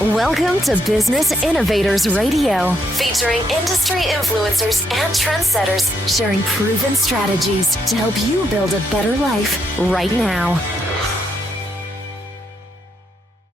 Welcome to Business Innovators Radio, featuring industry influencers and trendsetters sharing proven strategies to help you build a better life right now.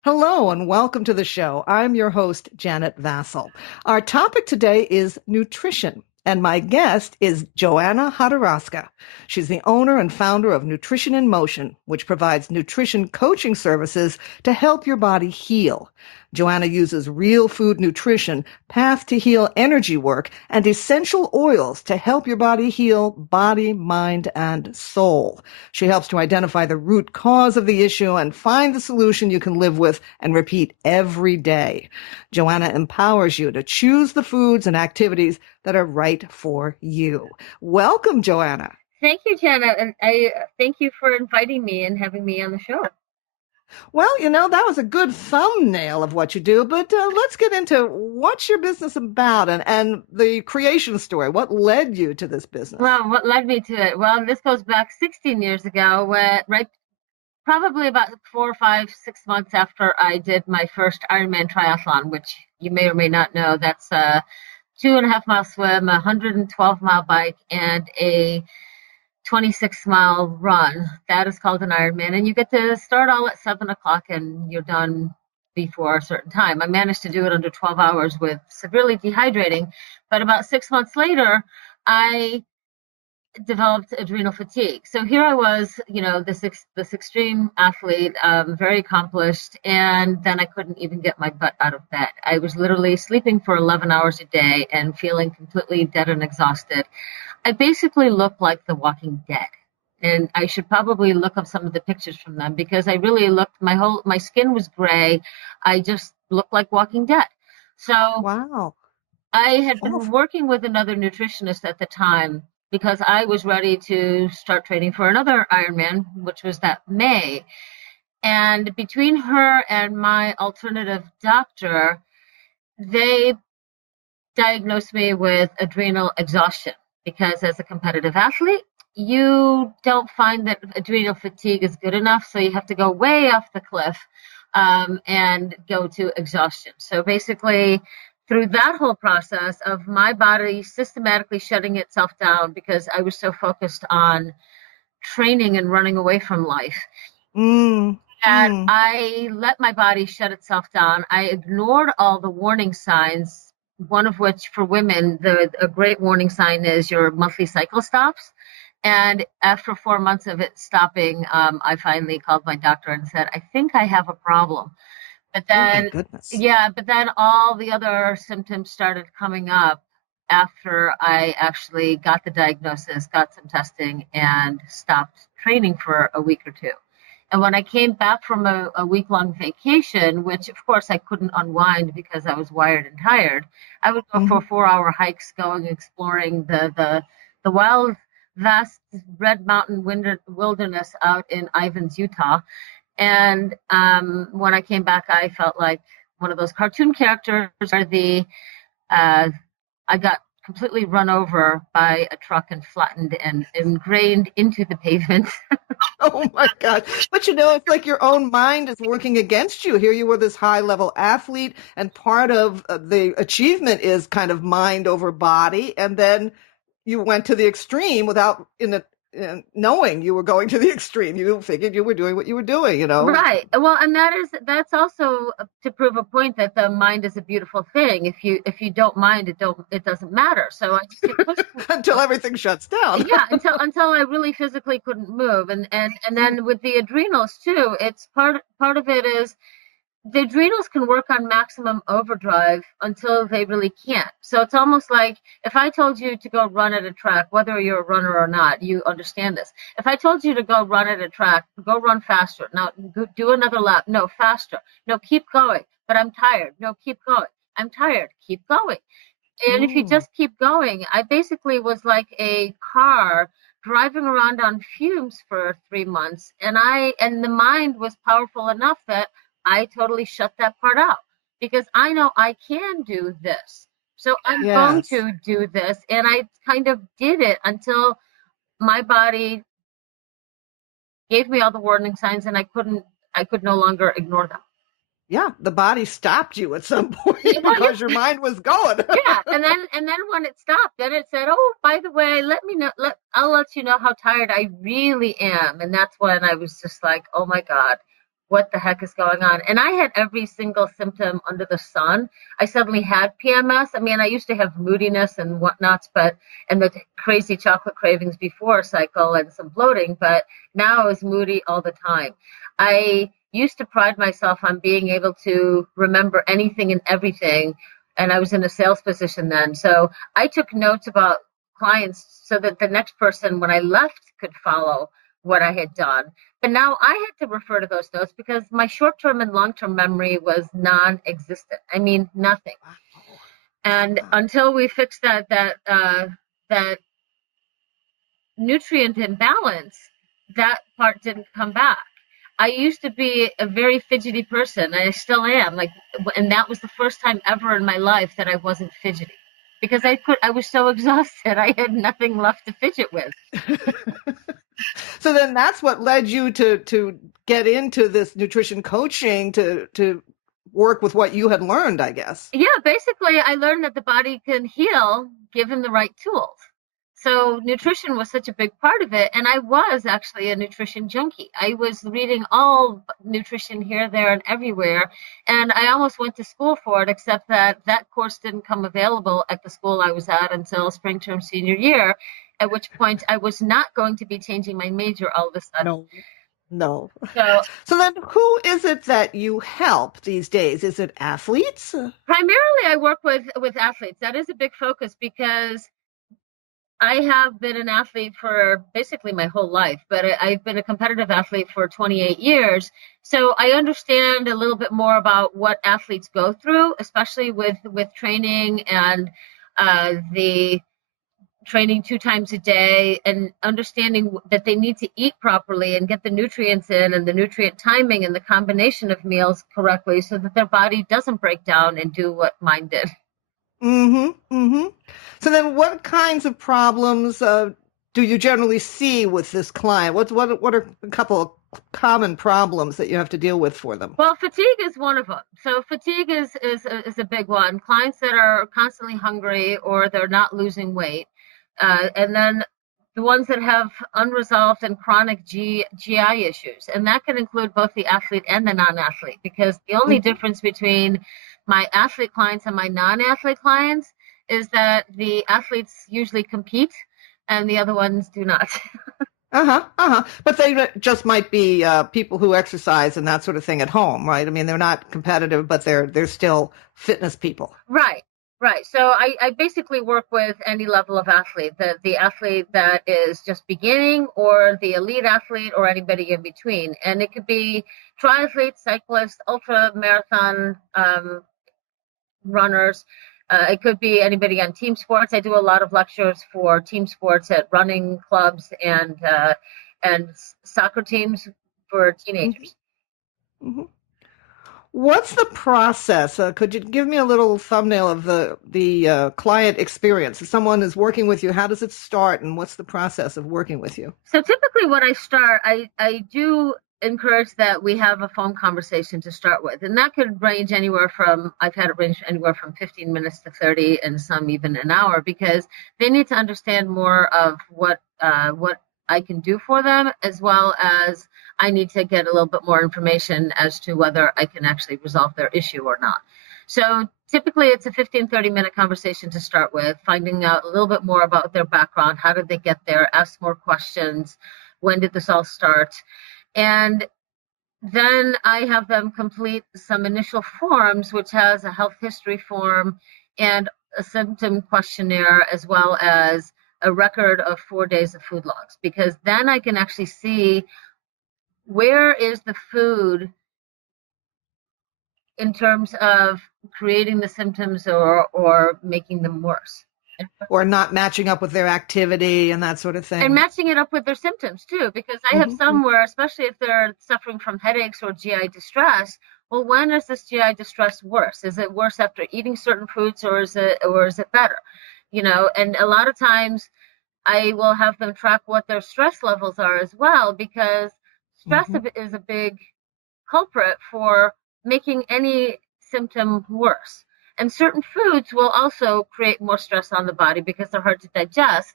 Hello and welcome to the show. I'm your host, Janet Vassell. Our topic today is nutrition, and my guest is Joanna Chodorowska. She's the owner and founder of Nutrition in Motion, which provides nutrition coaching services to help your body heal. Joanna uses real food nutrition, path to heal energy work, and essential oils to help your body heal body, mind, and soul. She helps to identify the root cause of the issue and find the solution you can live with and repeat every day. Joanna empowers you to choose the foods and activities that are right for you. Welcome, Joanna. Thank you, Janet, and I thank you for inviting me and having me on the show. Well, that was a good thumbnail of what you do, but let's get into what's your business about and the creation story. What led you to this business? Well, what led me to it? Well, this goes back 16 years ago, probably about 4 or 5, 6 months after I did my first Ironman triathlon, which you may or may not know. That's a 2.5-mile swim, a 112-mile bike, and a 26-mile run. That is called an Ironman, and you get to start all at 7 o'clock and you're done before a certain time. I managed to do it under 12 hours with severely dehydrating, but about 6 months later, I developed adrenal fatigue. So here I was, this extreme athlete, very accomplished, and then I couldn't even get my butt out of bed. I was literally sleeping for 11 hours a day and feeling completely dead and exhausted. I basically looked like The Walking Dead. And I should probably look up some of the pictures from them because I really looked, my skin was gray. I just looked like Walking Dead. So wow. I had been working with another nutritionist at the time because I was ready to start training for another Ironman, which was that May. And between her and my alternative doctor, they diagnosed me with adrenal exhaustion. Because as a competitive athlete, you don't find that adrenal fatigue is good enough, so you have to go way off the cliff and go to exhaustion. So basically, through that whole process of my body systematically shutting itself down because I was so focused on training and running away from life, and I let my body shut itself down. I ignored all the warning signs, one of which for women, a great warning sign is your monthly cycle stops. And after 4 months of it stopping, I finally called my doctor and said, I think I have a problem. But then, but then all the other symptoms started coming up after I actually got the diagnosis, got some testing, and stopped training for a week or two. And when I came back from a week-long vacation, which of course I couldn't unwind because I was wired and tired, I would go for 4-hour hikes, going exploring the wild, vast Red Mountain wilderness out in Ivins, Utah. And when I came back, I felt like one of those cartoon characters where I got completely run over by a truck and flattened and ingrained into the pavement. Oh my God. But it's like your own mind is working against you. Here you were this high level athlete, and part of the achievement is kind of mind over body. And then you went to the extreme without knowing you were going to the extreme. You figured you were doing what you were doing, Right. Well, and that's also to prove a point that the mind is a beautiful thing. If you don't mind, it doesn't matter. So I just until everything shuts down. Yeah, until I really physically couldn't move. And then with the adrenals too, it's part of it is the adrenals can work on maximum overdrive until they really can't. So it's almost like if I told you to go run at a track, whether you're a runner or not, you understand this. If I told you to go run at a track, go run faster. Now do another lap. No, faster. No, keep going. But I'm tired. No, keep going. I'm tired. Keep going. And if you just keep going, I basically was like a car driving around on fumes for 3 months. And the mind was powerful enough that I totally shut that part out because I know I can do this. So I'm going to do this. And I kind of did it until my body gave me all the warning signs and I could no longer ignore them. Yeah, the body stopped you at some point Well, because your mind was going. yeah, and then when it stopped, then it said, "Oh, by the way, let me know. I'll let you know how tired I really am." And that's when I was just like, "Oh my God, what the heck is going on?" And I had every single symptom under the sun. I suddenly had PMS. I mean, I used to have moodiness and whatnots, and the crazy chocolate cravings before cycle and some bloating, but now I was moody all the time. I used to pride myself on being able to remember anything and everything, and I was in a sales position then. So I took notes about clients so that the next person, when I left, could follow what I had done. But now I had to refer to those notes because my short-term and long-term memory was non-existent. I mean, nothing. Wow. And Wow. until we fixed that nutrient imbalance, that part didn't come back. I used to be a very fidgety person. I still am. And that was the first time ever in my life that I wasn't fidgety because I was so exhausted. I had nothing left to fidget with. So then that's what led you to get into this nutrition coaching to work with what you had learned, I guess. Yeah, basically, I learned that the body can heal given the right tools. So nutrition was such a big part of it. And I was actually a nutrition junkie. I was reading all nutrition here, there, and everywhere. And I almost went to school for it, except that that course didn't come available at the school I was at until spring term senior year, at which point I was not going to be changing my major all of a sudden. No. No. So So then who is it that you help these days? Is it athletes? primarily I work with athletes. That is a big focus because I have been an athlete for basically my whole life, but I've been a competitive athlete for 28 years. So I understand a little bit more about what athletes go through, especially with training and the training 2 times a day and understanding that they need to eat properly and get the nutrients in and the nutrient timing and the combination of meals correctly so that their body doesn't break down and do what mine did. Mm-hmm. Mm-hmm. So then what kinds of problems do you generally see with this client? What are a couple of common problems that you have to deal with for them? Well, fatigue is one of them. So fatigue is a big one. Clients that are constantly hungry or they're not losing weight. And then the ones that have unresolved and chronic GI issues. And that can include both the athlete and the non-athlete, because the only difference between my athlete clients and my non-athlete clients is that the athletes usually compete and the other ones do not. Uh-huh, uh-huh. But they just might be people who exercise and that sort of thing at home, right? I mean, they're not competitive, but they're still fitness people. Right. Right. So I basically work with any level of athlete, the athlete that is just beginning or the elite athlete or anybody in between. And it could be triathletes, cyclists, ultra marathon runners. It could be anybody on team sports. I do a lot of lectures for team sports at running clubs and soccer teams for teenagers. Mm-hmm. What's the process? Could you give me a little thumbnail of the client experience? If someone is working with you, how does it start, and what's the process of working with you? So typically, when I start, I do encourage that we have a phone conversation to start with, and that could range anywhere from I've had it range anywhere from 15 minutes to 30, and some even an hour, because they need to understand more of what I can do for them, as well as I need to get a little bit more information as to whether I can actually resolve their issue or not. So typically it's a 15, 30-minute conversation to start with, finding out a little bit more about their background. How did they get there? Ask more questions. When did this all start? And then I have them complete some initial forms, which has a health history form and a symptom questionnaire, as well as a record of 4 days of food logs, because then I can actually see where is the food in terms of creating the symptoms or making them worse. Or not matching up with their activity and that sort of thing. And matching it up with their symptoms too, because I have some where, especially if they're suffering from headaches or GI distress, well, when is this GI distress worse? Is it worse after eating certain foods, or is it better? And a lot of times I will have them track what their stress levels are as well, because stress is a big culprit for making any symptom worse. And certain foods will also create more stress on the body because they're hard to digest,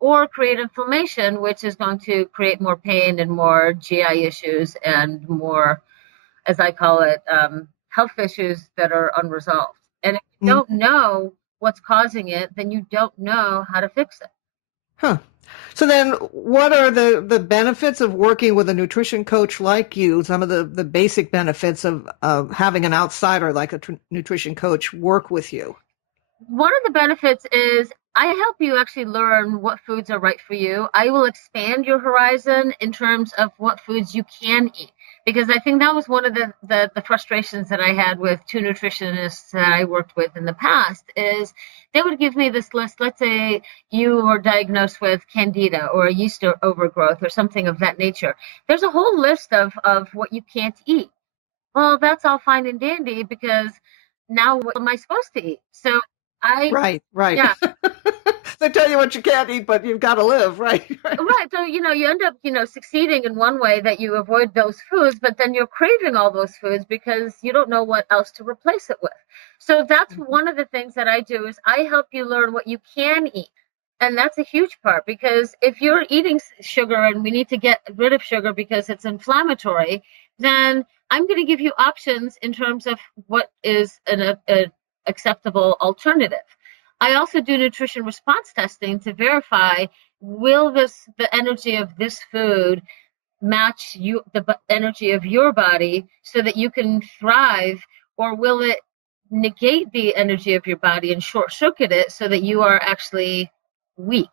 or create inflammation, which is going to create more pain and more GI issues and more, as I call it, health issues that are unresolved. And if you don't know what's causing it, then you don't know how to fix it. Huh. So then what are the benefits of working with a nutrition coach like you, some of the basic benefits of having an outsider like a nutrition coach work with you? One of the benefits is I help you actually learn what foods are right for you. I will expand your horizon in terms of what foods you can eat. Because I think that was one of the frustrations that I had with two nutritionists that I worked with in the past is they would give me this list. Let's say you were diagnosed with candida or a yeast overgrowth or something of that nature. There's a whole list of what you can't eat. Well, that's all fine and dandy because now what am I supposed to eat? So Right. yeah. They tell you what you can't eat, but you've got to live, right? Right. So, you end up, succeeding in one way that you avoid those foods, but then you're craving all those foods because you don't know what else to replace it with. So that's one of the things that I do is I help you learn what you can eat. And that's a huge part because if you're eating sugar and we need to get rid of sugar because it's inflammatory, then I'm going to give you options in terms of what is an acceptable alternative. I also do nutrition response testing to verify will the energy of this food match the energy of your body so that you can thrive, or will it negate the energy of your body and short circuit it so that you are actually weak?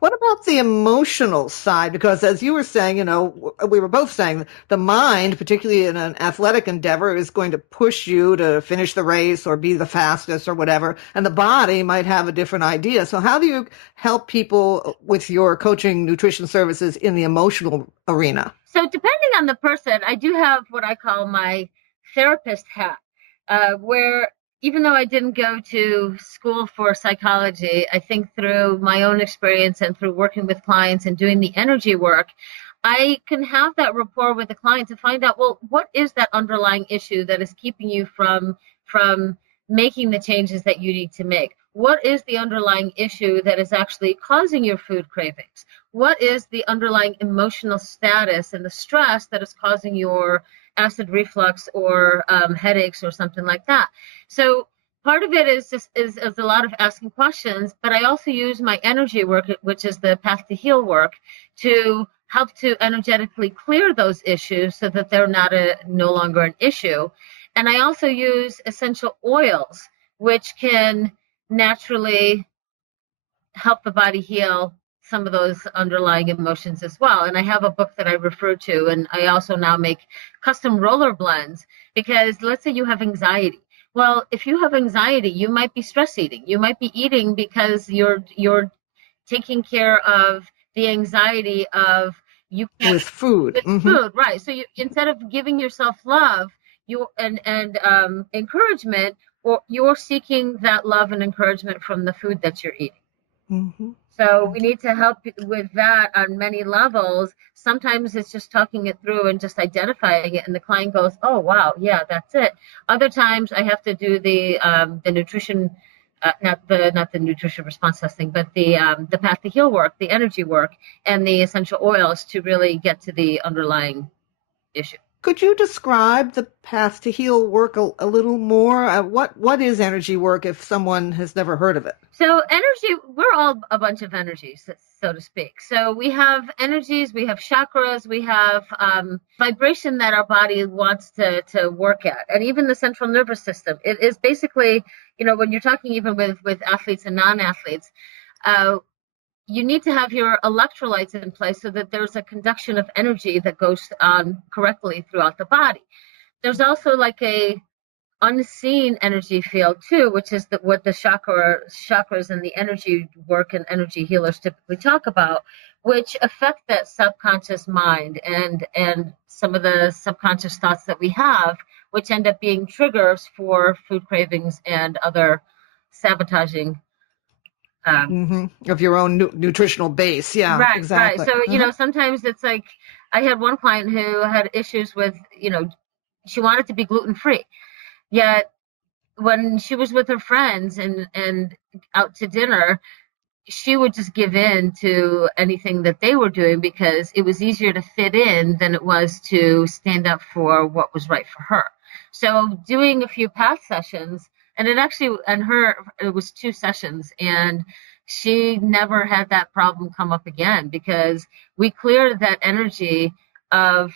What about the emotional side? Because as you were saying, we were both saying the mind, particularly in an athletic endeavor, is going to push you to finish the race or be the fastest or whatever. And the body might have a different idea. So how do you help people with your coaching nutrition services in the emotional arena? So depending on the person, I do have what I call my therapist hat, where even though I didn't go to school for psychology, I think through my own experience and through working with clients and doing the energy work, I can have that rapport with the client to find out, well, what is that underlying issue that is keeping you from making the changes that you need to make? What is the underlying issue that is actually causing your food cravings? What is the underlying emotional status and the stress that is causing your acid reflux or headaches or something like that? So part of it is a lot of asking questions, but I also use my energy work, which is the path to heal work, to help to energetically clear those issues so that they're no longer an issue. And I also use essential oils, which can naturally help the body heal some of those underlying emotions as well. And I have a book that I refer to, and I also now make custom roller blends because let's say you have anxiety. Well, if you have anxiety, you might be stress eating. You might be eating because you're taking care of the anxiety of you can't with food. With food, right? So instead of giving yourself love, and encouragement, or you're seeking that love and encouragement from the food that you're eating. Mm-hmm. So we need to help with that on many levels. Sometimes it's just talking it through and just identifying it, and the client goes, "Oh, wow, yeah, that's it." Other times I have to do the nutrition, not the nutrition response testing, but the path to heal work, the energy work, and the essential oils to really get to the underlying issue. Could you describe the path to heal work a little more? What is energy work if someone has never heard of it? So energy, we're all a bunch of energies, so to speak. So we have energies, we have chakras, we have vibration that our body wants to work at. And even the central nervous system, it is basically, when you're talking even with athletes and non-athletes, you need to have your electrolytes in place so that there's a conduction of energy that goes on correctly throughout the body. There's also like a unseen energy field too, which is what the chakras and the energy work and energy healers typically talk about, which affect that subconscious mind and some of the subconscious thoughts that we have, which end up being triggers for food cravings and other sabotaging of your own nutritional base. Yeah, right, exactly. Right. So, sometimes it's like I had one client who had issues with, she wanted to be gluten-free. Yet when she was with her friends and out to dinner, she would just give in to anything that they were doing because it was easier to fit in than it was to stand up for what was right for her. So doing a few path sessions, and it was 2 sessions, and she never had that problem come up again because we cleared that energy of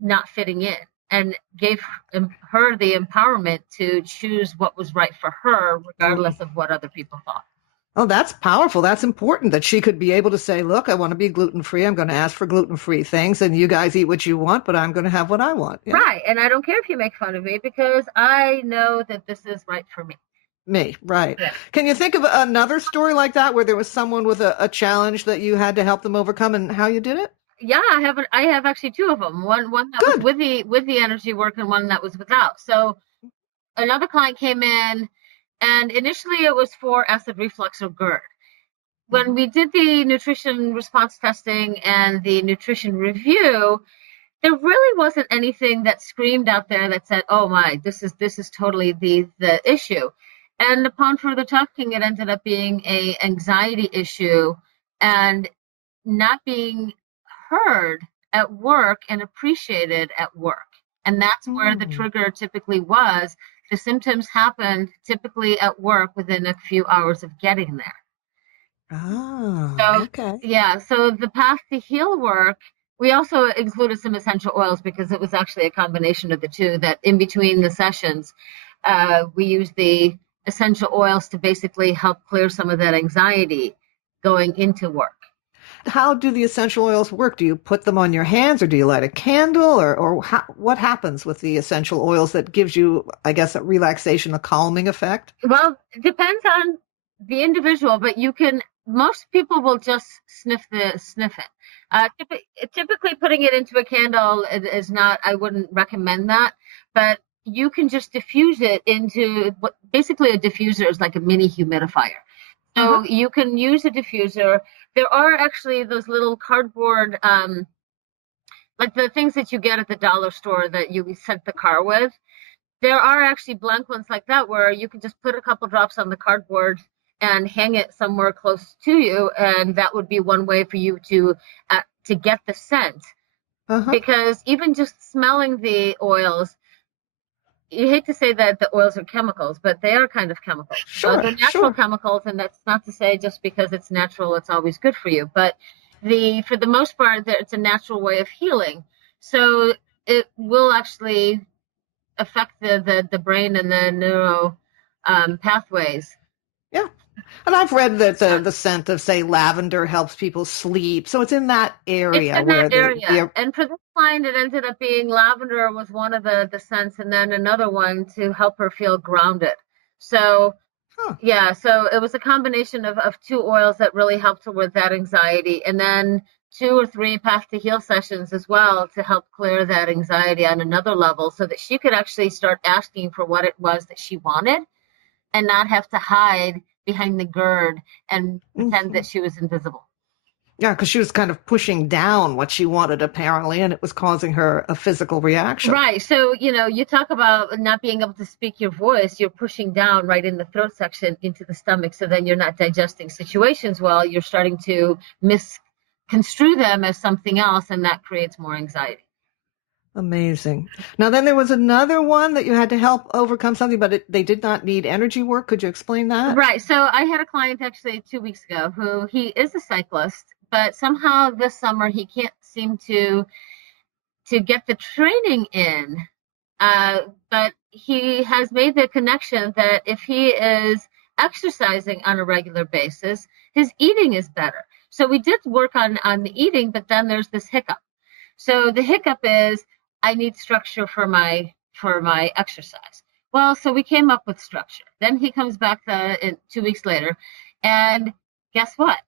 not fitting in and gave her the empowerment to choose what was right for her, regardless of what other people thought. Oh, that's powerful. That's important that she could be able to say, look, I want to be gluten-free. I'm going to ask for gluten-free things, and you guys eat what you want, but I'm going to have what I want. Yeah? Right. And I don't care if you make fun of me because I know that this is right for me. Me, right. Yeah. Can you think of another story like that where there was someone with a challenge that you had to help them overcome and how you did it? Yeah, I have actually 2 of them. One that Good. was with the energy work and one that was without. So another client came in, and initially it was for acid reflux or GERD. When we did the nutrition response testing and the nutrition review, there really wasn't anything that screamed out there that said, "Oh my, this is totally the issue." And upon further talking, it ended up being a anxiety issue and not being heard at work and appreciated at work. And that's where the trigger typically was. The symptoms happened typically at work within a few hours of getting there. Oh, So, okay. yeah, so the path to heal work, we also included some essential oils because it was actually a combination of the two that in between the sessions, we used the essential oils to basically help clear some of that anxiety going into work. How do the essential oils work? Do you put them on your hands or do you light a candle or what happens with the essential oils that gives you, I guess, a relaxation, a calming effect? Well, it depends on the individual, but most people will just sniff it. Typically putting it into a candle is not, I wouldn't recommend that, but you can just diffuse it into basically a diffuser is like a mini humidifier. So you can use a diffuser. There are actually those little cardboard, like the things that you get at the dollar store that you set the car with. There are actually blank ones like that where you can just put a couple drops on the cardboard and hang it somewhere close to you, and that would be one way for you to get the scent. Because even just smelling the oils, you hate to say that the oils are chemicals, but they are kind of chemicals. Sure, they're natural chemicals, and that's not to say just because it's natural, it's always good for you. But for the most part, it's a natural way of healing. So it will actually affect the brain and the neuro pathways. Yeah. And I've read that the scent of, say, lavender helps people sleep. So it's in that area It's in that area. And for this client, it ended up being lavender was one of the scents, and then another one to help her feel grounded. So, yeah, so it was a combination of 2 oils that really helped her with that anxiety. And then 2 or 3 path to heal sessions as well to help clear that anxiety on another level so that she could actually start asking for what it was that she wanted and not have to hide behind the GERD and pretend that she was invisible. Yeah, because she was kind of pushing down what she wanted, apparently, and it was causing her a physical reaction. Right. So, you talk about not being able to speak your voice, you're pushing down right in the throat section into the stomach. So then you're not digesting situations well. You're starting to misconstrue them as something else, and that creates more anxiety. Amazing. Now, then there was another one that you had to help overcome something, but they did not need energy work. Could you explain that? Right. So I had a client actually 2 weeks ago who he is a cyclist, but somehow this summer he can't seem to get the training in. But he has made the connection that if he is exercising on a regular basis, his eating is better. So we did work on the eating, but then there's this hiccup. So the hiccup is I need structure for my exercise. Well, so we came up with structure. Then he comes back 2 weeks later, and guess what?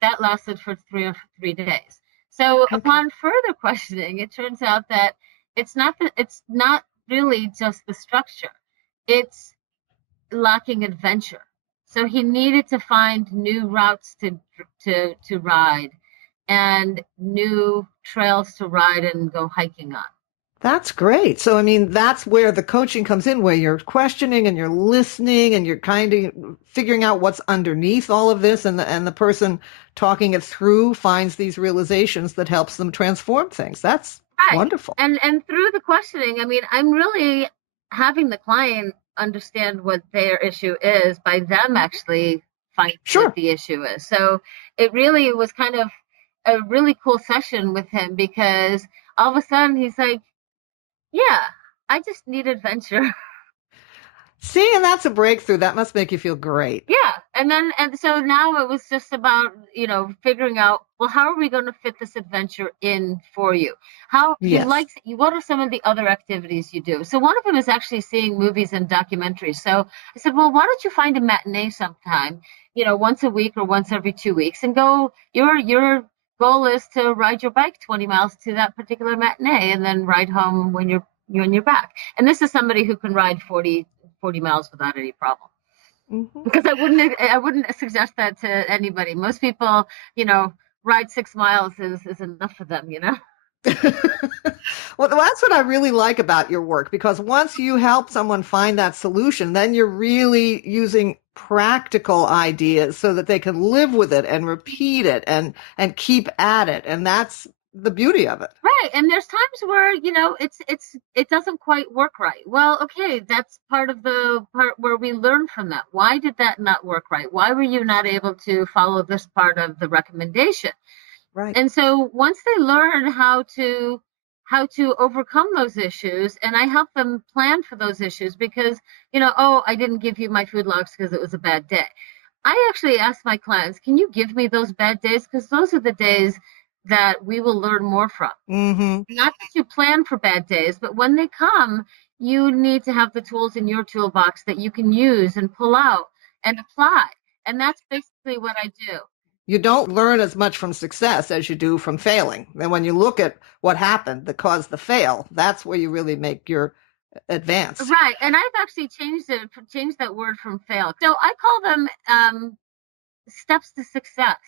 That lasted for 3 days. So upon further questioning, it turns out that it's not really just the structure. It's lacking adventure. So he needed to find new routes to ride and new trails to ride and go hiking on. That's great. So, I mean, that's where the coaching comes in, where you're questioning and you're listening and you're kind of figuring out what's underneath all of this, and the person talking it through finds these realizations that helps them transform things. That's Right. wonderful. And through the questioning, I mean, I'm really having the client understand what their issue is by them actually finding what Sure. the issue is. So it really was kind of a really cool session with him because all of a sudden he's like, yeah, I just need adventure. See, and that's a breakthrough. That must make you feel great. Yeah. And so now it was just about, figuring out, well, how are we going to fit this adventure in for you? How he Yes. likes you, what are some of the other activities you do? So one of them is actually seeing movies and documentaries. So I said, well, why don't you find a matinee sometime, once a week or once every 2 weeks and go, your goal is to ride your bike 20 miles to that particular matinee and then ride home when you're on your back. And this is somebody who can ride 40 miles without any problem. Hmm. Because I wouldn't suggest that to anybody. Most people, ride 6 miles is enough for them. Well, that's what I really like about your work, because once you help someone find that solution, then you're really using practical ideas so that they can live with it and repeat it and keep at it. And that's the beauty of it. Right. And there's times where, it doesn't quite work right. Well, okay, that's part of the part where we learn from that. Why did that not work right? Why were you not able to follow this part of the recommendation? Right. And so once they learn how to overcome those issues, and I help them plan for those issues because, oh, I didn't give you my food logs because it was a bad day. I actually ask my clients, can you give me those bad days? Because those are the days that we will learn more from. Hmm. Not that you plan for bad days, but when they come, you need to have the tools in your toolbox that you can use and pull out and apply. And that's basically what I do. You don't learn as much from success as you do from failing. And when you look at what happened that caused the fail, that's where you really make your advance. Right. And I've actually changed that word from fail. So I call them steps to success.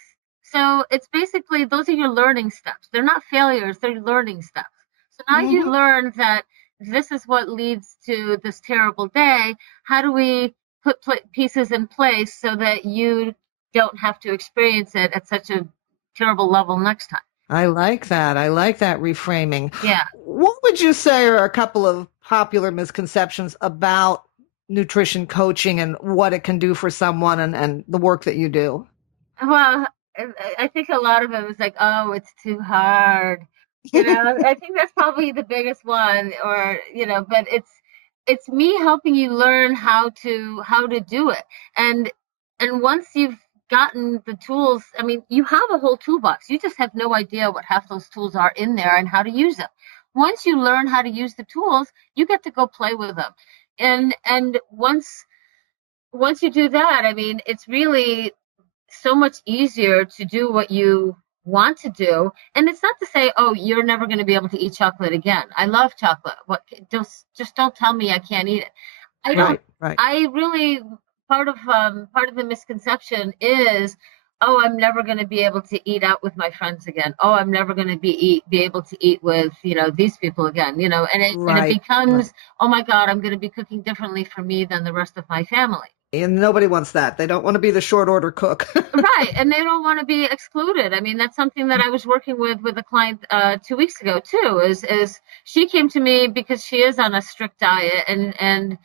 So it's basically those are your learning steps. They're not failures, they're learning steps. So now you Hmm. learn that this is what leads to this terrible day. How do we put pieces in place so that you don't have to experience it at such a terrible level next time? I like that. I like that reframing. Yeah. What would you say are a couple of popular misconceptions about nutrition coaching and what it can do for someone and the work that you do? Well, I think a lot of it was like, oh, it's too hard. I think that's probably the biggest one, or but it's me helping you learn how to do it, and once you've gotten the tools, I mean, you have a whole toolbox. You just have no idea what half those tools are in there and how to use them. Once you learn how to use the tools, you get to go play with them, and once you do that, I mean, it's really so much easier to do what you want to do. And it's not to say, oh, you're never going to be able to eat chocolate again. I love chocolate. What just don't tell me I can't eat it. I don't. Right, right. I really part of the misconception is, oh, I'm never going to be able to eat out with my friends again. Oh, I'm never going to be able to eat with these people again. And it Right, right. becomes, oh my God, I'm going to be cooking differently for me than the rest of my family. And nobody wants that. They don't want to be the short order cook. Right, and they don't want to be excluded. I mean, that's something that I was working with a client 2 weeks ago too. Is she came to me because she is on a strict diet and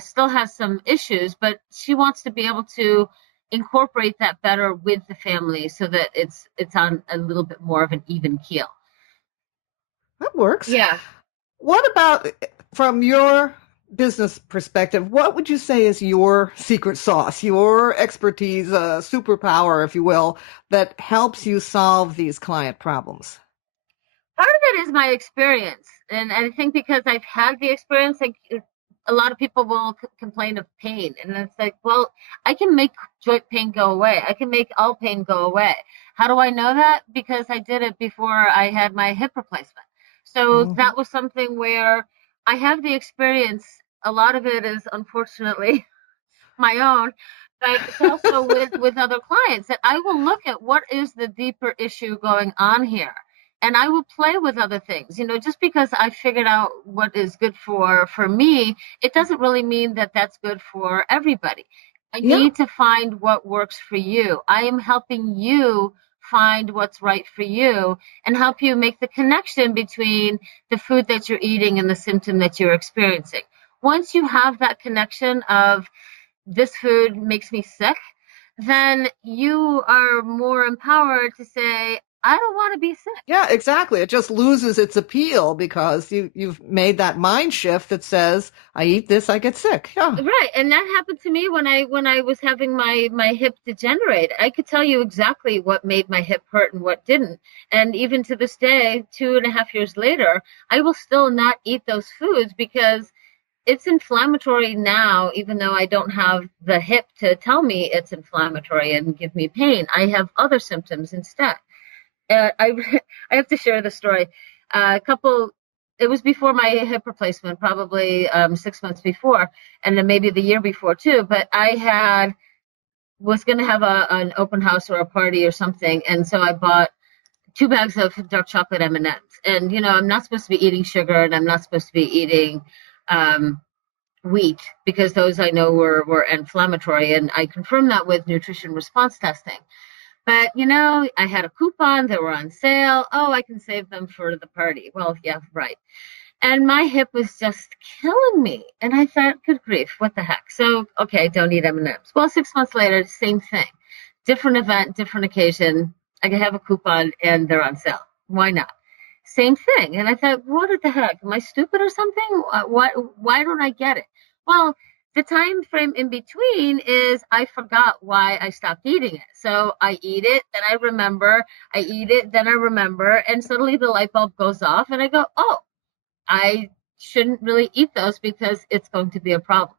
still has some issues, but she wants to be able to incorporate that better with the family so that it's on a little bit more of an even keel. That works. Yeah. What about from your business perspective, what would you say is your secret sauce, your expertise, superpower, if you will, that helps you solve these client problems? Part of it is my experience, and I think because I've had the experience, like a lot of people will complain of pain, and it's like, well, I can make joint pain go away. I can make all pain go away. How do I know that? Because I did it before I had my hip replacement. So Hmm. that was something where I have the experience. A lot of it is unfortunately my own, but it's also with other clients that I will look at what is the deeper issue going on here. And I will play with other things. Just because I figured out what is good for me, it doesn't really mean that that's good for everybody. I need to find what works for you. I am helping you find what's right for you and help you make the connection between the food that you're eating and the symptom that you're experiencing. Once you have that connection of this food makes me sick, then you are more empowered to say, I don't want to be sick. Yeah, exactly. It just loses its appeal because you've made that mind shift that says, I eat this, I get sick. Yeah. Right. And that happened to me when I was having my hip degenerate. I could tell you exactly what made my hip hurt and what didn't. And even to this day, 2.5 years later, I will still not eat those foods because it's inflammatory now, even though I don't have the hip to tell me it's inflammatory and give me pain. I have other symptoms instead. I have to share the story. It was before my hip replacement, probably 6 months before, and then maybe the year before too. But I was going to have an open house or a party or something, and so I bought 2 bags of dark chocolate M&Ms. And I'm not supposed to be eating sugar, and I'm not supposed to be eating wheat because those I know were inflammatory, and I confirmed that with nutrition response testing. But, I had a coupon. They were on sale. Oh, I can save them for the party. Well, yeah, right. And my hip was just killing me. And I thought, good grief, what the heck? So, okay, don't eat M&Ms. Well, 6 months later, same thing. Different event, different occasion. I can have a coupon and they're on sale. Why not? Same thing. And I thought, what the heck? Am I stupid or something? Why don't I get it? Well, the time frame in between is I forgot why I stopped eating it. So I eat it, then I remember, I eat it, then I remember, and suddenly the light bulb goes off and I go, oh, I shouldn't really eat those because it's going to be a problem.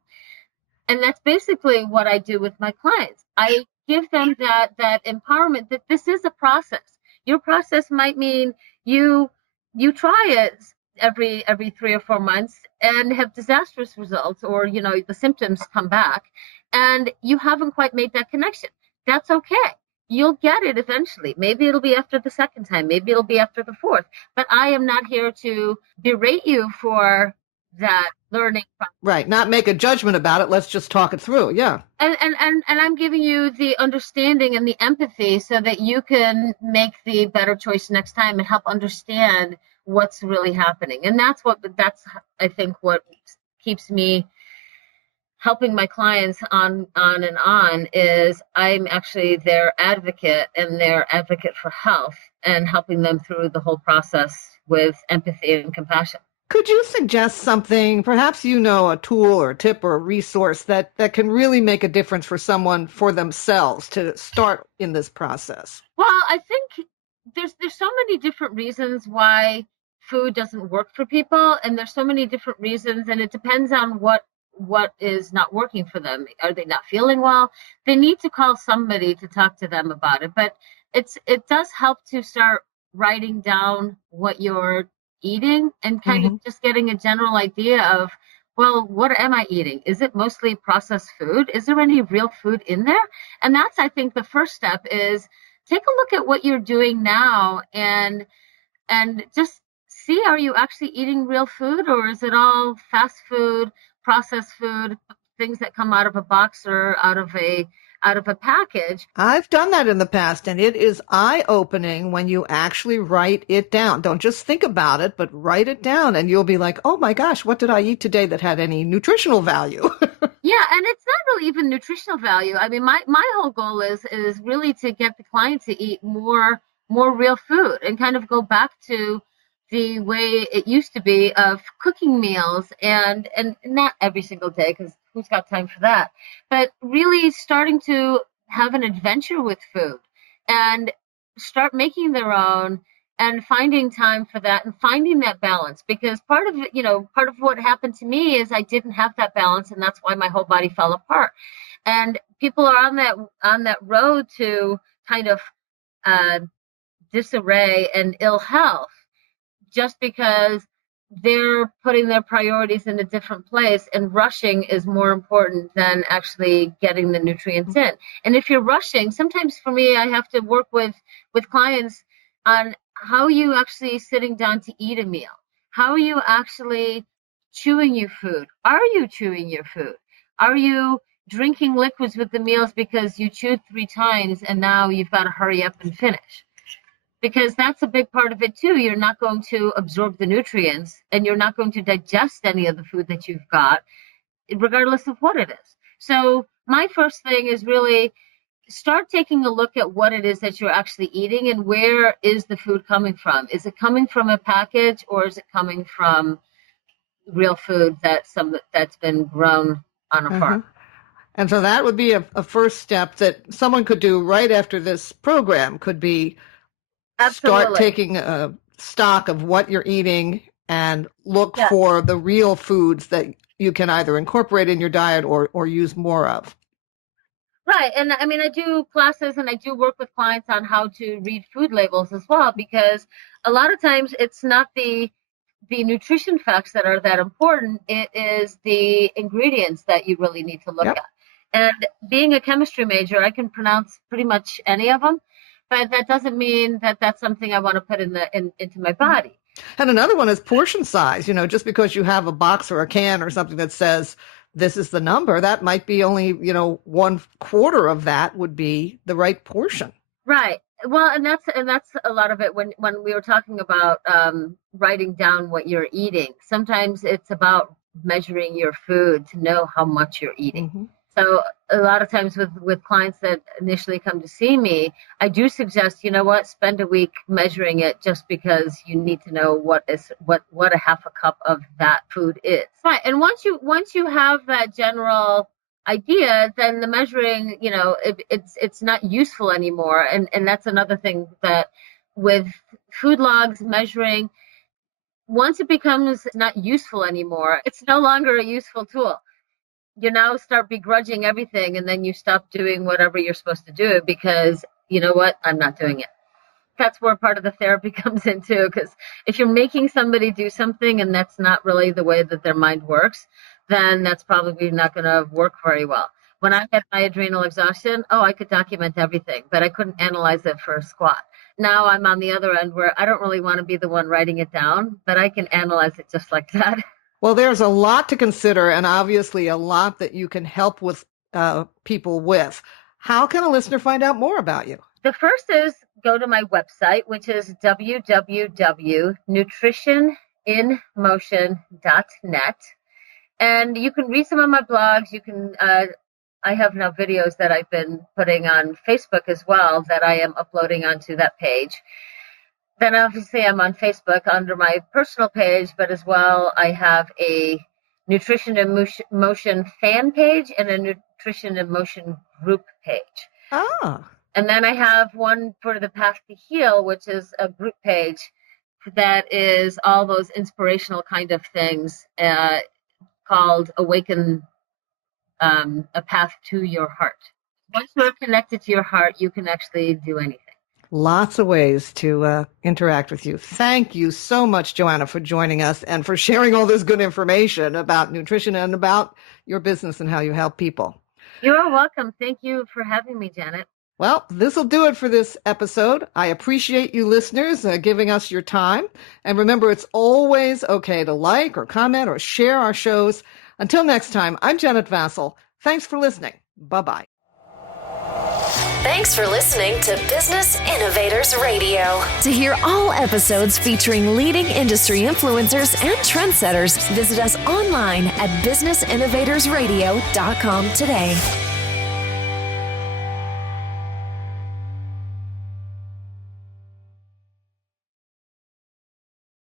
And that's basically what I do with my clients. I give them that empowerment that this is a process. Your process might mean you try it every 3 or 4 months and have disastrous results, or the symptoms come back and you haven't quite made that connection. That's okay. You'll get it eventually. Maybe it'll be after the second time, maybe it'll be after the fourth, but I am not here to berate you for that learning process. Right. Not make a judgment about it. Let's just talk it through. Yeah. And I'm giving you the understanding and the empathy so that you can make the better choice next time and help understand what's really happening. And that's I think what keeps me helping my clients on and on is I'm actually their advocate and their advocate for health and helping them through the whole process with empathy and compassion. Could you suggest something, perhaps a tool or a tip or a resource that can really make a difference for someone, for themselves, to start in this process? Well, I think there's so many different reasons why food doesn't work for people, and there's so many different reasons, and it depends on what is not working for them. Are they not feeling well? They need to call somebody to talk to them about it. But it does help to start writing down what you're eating and kind of just getting a general idea of, well, what am I eating? Is it mostly processed food? Is there any real food in there? And that's, I think, the first step is take a look at what you're doing now and just see, are you actually eating real food, or is it all fast food, processed food, things that come out of a box or out of a package? I've done that in the past, and it is eye-opening when you actually write it down. Don't just think about it, but write it down, and you'll be like, oh my gosh, what did I eat today that had any nutritional value? Yeah, and it's not really even nutritional value. I mean, my whole goal is really to get the client to eat more real food and kind of go back to the way it used to be of cooking meals, and not every single day, because who's got time for that, but really starting to have an adventure with food and start making their own and finding time for that and finding that balance. Because part of what happened to me is I didn't have that balance, and that's why my whole body fell apart. And people are on that road to kind of disarray and ill health just because they're putting their priorities in a different place, and rushing is more important than actually getting the nutrients in. And if you're rushing, sometimes for me, I have to work with clients on how are you actually sitting down to eat a meal? How are you actually chewing your food? Are you chewing your food? Are you drinking liquids with the meals because you chewed 3 times and now you've got to hurry up and finish? Because that's a big part of it too. You're not going to absorb the nutrients and you're not going to digest any of the food that you've got, regardless of what it is. So my first thing is really start taking a look at what it is that you're actually eating and where is the food coming from. Is it coming from a package or is it coming from real food that's been grown on a farm? And so that would be a first step that someone could do right after this program, could be start taking a stock of what you're eating and look for the real foods that you can either incorporate in your diet or use more of. Right. And I mean, I do classes and I do work with clients on how to read food labels as well, because a lot of times it's not the nutrition facts that are that important. It is the ingredients that you really need to look at. And being a chemistry major, I can pronounce pretty much any of them, but that doesn't mean that that's something I want to put into my body. And another one is portion size. Just because you have a box or a can or something that says this is the number, that might be only, 1/4 of that would be the right portion. Right. Well, and that's a lot of it when we were talking about writing down what you're eating. Sometimes it's about measuring your food to know how much you're eating. Mm-hmm. So a lot of times with clients that initially come to see me, I do suggest, spend a week measuring it, just because you need to know what a half a cup of that food is. Right. And once you have that general idea, then the measuring, it's not useful anymore. And that's another thing that with food logs, measuring, once it becomes not useful anymore, it's no longer a useful tool. You now start begrudging everything, and then you stop doing whatever you're supposed to do because, you know what, I'm not doing it. That's where part of the therapy comes in too, because if you're making somebody do something and that's not really the way that their mind works, then that's probably not going to work very well. When I had my adrenal exhaustion, I could document everything, but I couldn't analyze it for a squat. Now I'm on the other end where I don't really want to be the one writing it down, but I can analyze it just like that. Well, there's a lot to consider, and obviously a lot that you can help with people with. How can a listener find out more about you? The first is go to my website, which is www.nutritioninmotion.net. And you can read some of my blogs. You can, I have now videos that I've been putting on Facebook as well that I am uploading onto that page. Then obviously I'm on Facebook under my personal page, but as well I have a Nutrition in Motion fan page and a Nutrition in Motion group page. Ah. And then I have one for the Path to Heal, which is a group page that is all those inspirational kind of things called Awaken a Path to Your Heart. Once you're connected to your heart, you can actually do anything. Lots of ways to interact with you. Thank you so much, Joanna, for joining us and for sharing all this good information about nutrition and about your business and how you help people. You're welcome. Thank you for having me, Janet. Well, this will do it for this episode. I appreciate you listeners giving us your time. And remember, it's always okay to like or comment or share our shows. Until next time, I'm Janet Vassell. Thanks for listening. Bye-bye. Thanks for listening to Business Innovators Radio. To hear all episodes featuring leading industry influencers and trendsetters, visit us online at businessinnovatorsradio.com today.